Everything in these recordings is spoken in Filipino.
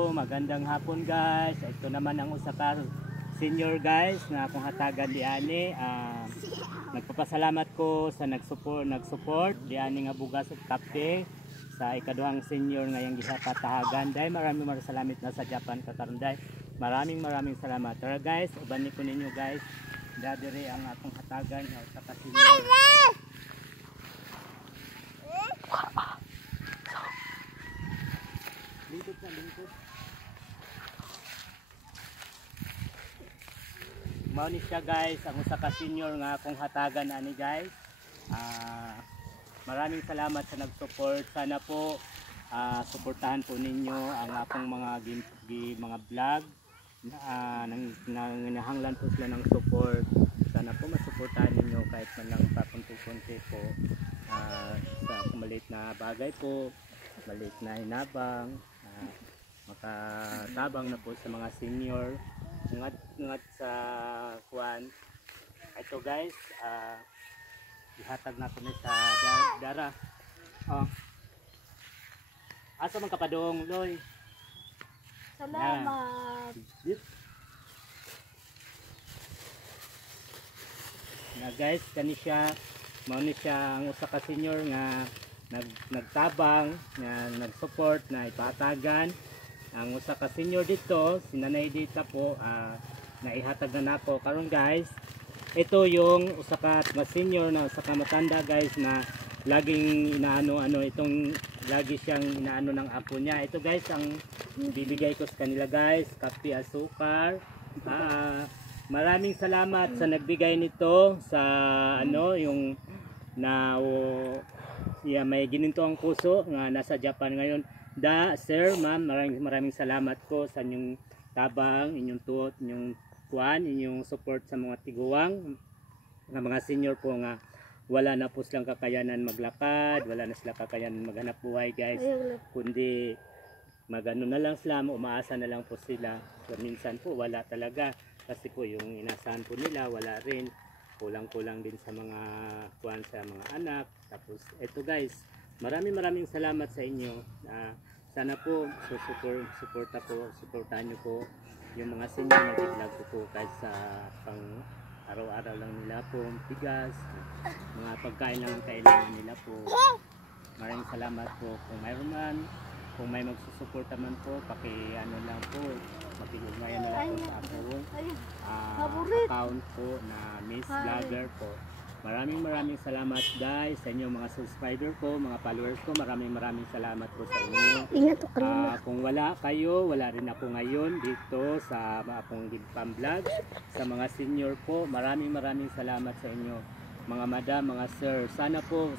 Magandang hapon guys. Ito naman ang usa ka senior guys na akong hatagan diani. Nagpapasalamat ko sa nag-support diani nga bugas ug kape sa ikaduhang senior ngayong gihapatahagan. Dai maraming salamat na sa Japan kakaron dai. Maraming salamat. Tara guys, uban ni ko ninyo guys. Dadiri ang akong hatagan nga usa ka senior. Lingkod. Mao ni siya guys, ang usa ka senior nga akong hatagan ani guys. Maraming salamat sa nag-support. Sana po suportahan po ninyo ang akong mga vlog. Nangangahanglan po sila ng support. Sana po masuportahan ninyo kahit man lang pakunti-kunti po sa maliit na bagay po, maliit na hinabang. Makatabang na po sa mga senior ngat sa kuan. Ito guys, ihatag na ko ni sa dara. Asa man kapadong Loy? Salamat. Na guys, kani siya, mao ni siya ang usa ka senior nga nagtabang, nga nag-support na ipahatagan. Ang usa ka senior dito, si Nanay Dita po, naihatag na nako karon guys. Ito yung usa ka senior na usa ka matanda guys na laging inaano itong lagi siyang inaano ng apo niya. Ito guys ang bibigay ko sa kanila guys, kape, asukar. Maraming salamat sa nagbigay nito sa yung na may gininto ang puso nga nasa Japan ngayon. Sir, ma'am, maraming salamat po sa inyong tabang, inyong tuot, inyong kuan, inyong support sa mga tiguwang, mga senior po nga wala na po silang kakayanan maglakad, wala na silang kakayanan maghanap buhay guys, kundi magano na lang sila, umaasa na lang po sila. So, minsan po wala talaga kasi po yung inasahan po nila wala rin, kulang din sa mga kuan sa mga anak. Tapos eto guys, maraming salamat sa inyo. Sana po suportahan nyo po yung mga senior na vlog ko po kahit sa pang araw-araw lang nila po, bigas, mga pagkain lang ang kailangan nila po. Maraming salamat po. Kung may magsusuporta man po, lang po, makikugnayan nila po sa account po na Miss Vlogger po. Maraming salamat guys sa inyo mga subscriber ko, mga followers ko. Maraming salamat po sa inyo. Kung wala kayo, wala rin ako ngayon dito sa akong pang-vlog. Sa mga senior po, maraming salamat sa inyo. Mga madam, mga sir, sana po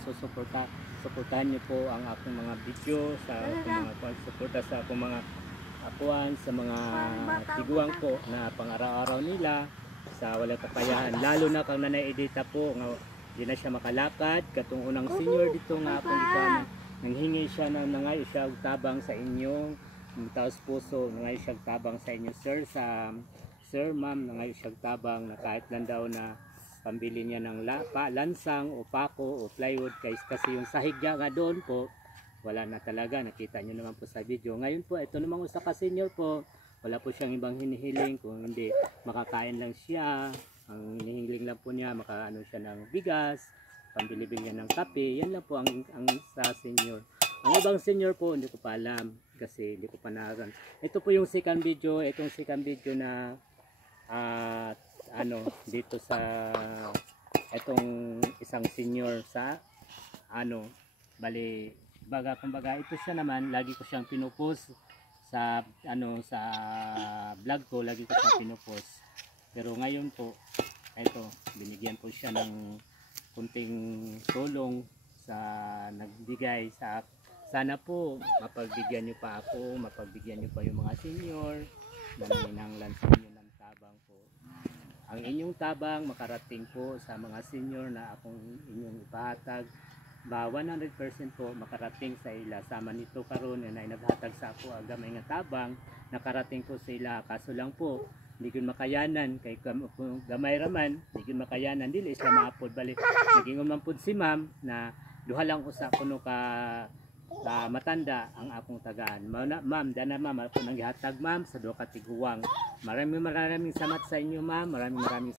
suportahan niyo po ang akong mga video, sa akong suporta sa akong mga akuan, sa mga tiguang po na pang-araw-araw nila sa walang kakayahan, lalo na kang Nanay Edita po nga di na siya makalakad. Katong unang senior dito nga akong ikaw nanghingi siya na nangay siya tabang sa inyo, taos puso nangay siya tabang sa inyo sir, ma'am, nangay siya tabang na kahit lang daw na pambili niya ng lansang o pako o plywood kasi yung sahigya nga doon po wala na talaga. Nakita niyo naman po sa video. Ngayon po ito namang usa ka senior po, wala po siyang ibang hinihiling kung hindi makakain lang siya. Ang hinihiling lang po niya, makaano siya ng bigas, pambili-bili niya ng kape. Yan lang po ang sa senior. Ang ibang senior po, hindi ko pa alam kasi hindi ko pa naaran. Ito po yung second video. Itong second video na dito sa itong isang senior sa kumbaga ito siya naman, lagi ko siyang pinupost sa sa vlog ko, lagi ko siya pinupost. Pero ngayon po ito, binigyan po siya ng kunting tulong sa nagbigay sa sana po mapagbigyan niyo pa ako, mapagbigyan niyo pa yung mga senior na nanginanglan sa inyo ng tabang po. Ang inyong tabang makarating po sa mga senior na akong inyong ipahatag ba 100% po makarating sa ila. Sama nito karon na naghatag sa ako gamay nga tabang, nakarating po sa ila. Kaso lang po hindi ko makayanan kay gamay raman, hindi ko makayanan dili isla maapod balik. Naging man pud si ma'am na duha lang usa kuno ka matanda ang akong tagaan. Ma'am, dana ma'am, ako nang gihatag ma'am sa duha ka tiguwang. Maraming salamat sa inyo ma'am. Maraming